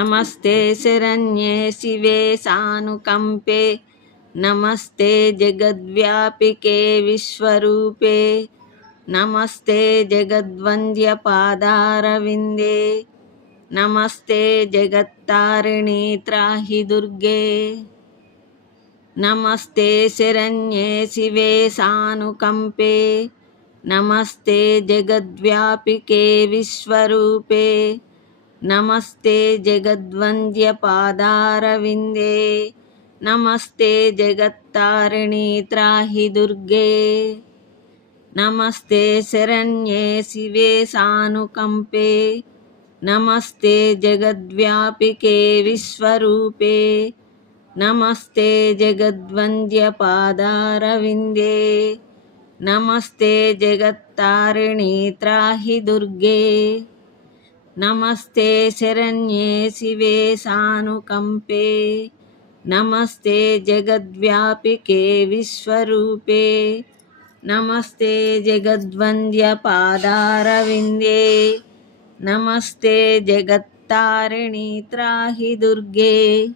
नमस्ते शरण्ये शिवे सानुकंपे, नमस्ते जगद्व्यापिके विश्वरूपे, नमस्ते जगद्वन्द्य पादारविंदे, नमस्ते जगत्तारिणी त्राहि दुर्गे। नमस्ते शरण्ये शिवे सानुकंपे, नमस्ते जगद्व्यापिके विश्वरूपे, नमस्ते जगद्वन्द्य पादारविंदे, नमस्ते जगत्तारिणी त्राहि दुर्गे। नमस्ते शरण्ये शिवे सानुकंपे, नमस्ते जगद्व्यापिके विश्वरूपे, नमस्ते जगद्वन्द्य पादारविंदे, नमस्ते जगत्तारिणी त्राहि दुर्गे। नमस्ते शरण्ये शिवे सानुकंपे, नमस्ते जगद्व्यापिके विश्वरूपे, नमस्ते जगद्वन्द्य पादारविंदे, नमस्ते जगत्तारिणी त्राहि दुर्गे।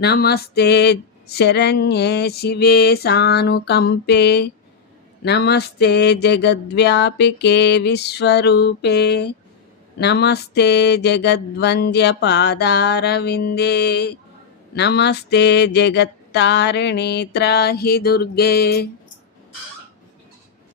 नमस्ते शरण्ये शिवे सानुकंपे, नमस्ते जगद्व्यापिके विश्वरूपे, नमस्ते जगद्वन्द्य पादारविंदे, नमस्ते जगत्तारिणी त्राहि दुर्गे।